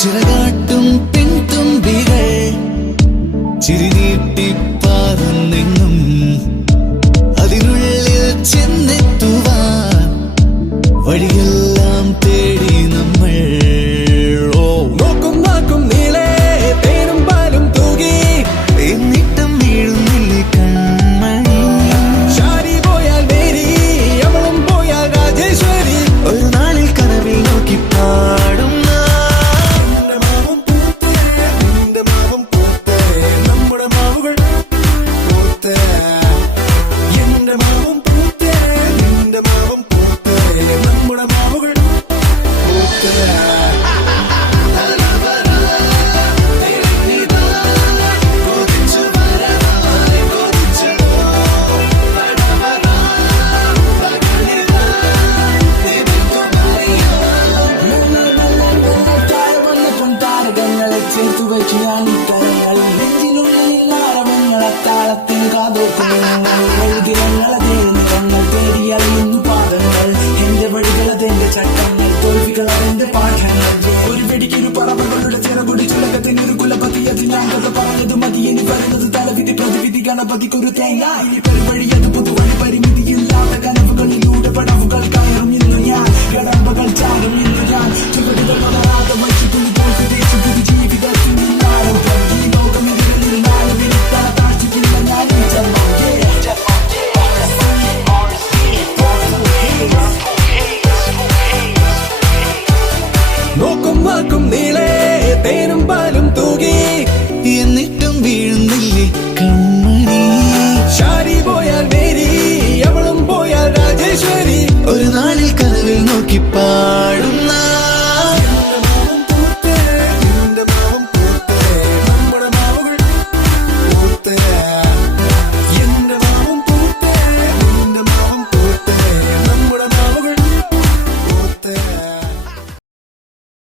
ചിറകാട്ടും പെൺതുമ്പികൾ ചിരിനീട്ടി പാറുന്നെങ്ങും അതിനുള്ളിൽ ചെന്നെത്തുവാൻ വഴിയെല്ലാം തേടി നമ്മൾ നോക്കും നീളെ തേനും പാലും തൂകി എന്നിട്ടും വീഴുന്നില്ലേ കൺമണി ശാരി പോയാൽ മേരി അവളും പോയാൽ രാജേശ്വരി ഒരു നാളിൽ കനവിൽ നോക്കി പാടും താളത്തിന് കാതോർക്കുന്നങ്ങളെ തേടിയറിയുന്നു പാദങ്ങൾ എന്റെ വഴികളതെന്റെ ചട്ടങ്ങൾ തോൽവികളതെന്റെ പാഠങ്ങൾ ഒരു വെടിക്കൊരു പറവകളുടെ ചിറകുടി ചുലകത്തിന് ഒരു കുലപതി അത് ഞാൻ കഥ പറഞ്ഞത് മതി ഇനി പറയുന്നത് തലവിധി പ്രതിവിധി ഗണപതിക്കൊരു തേങ്ങ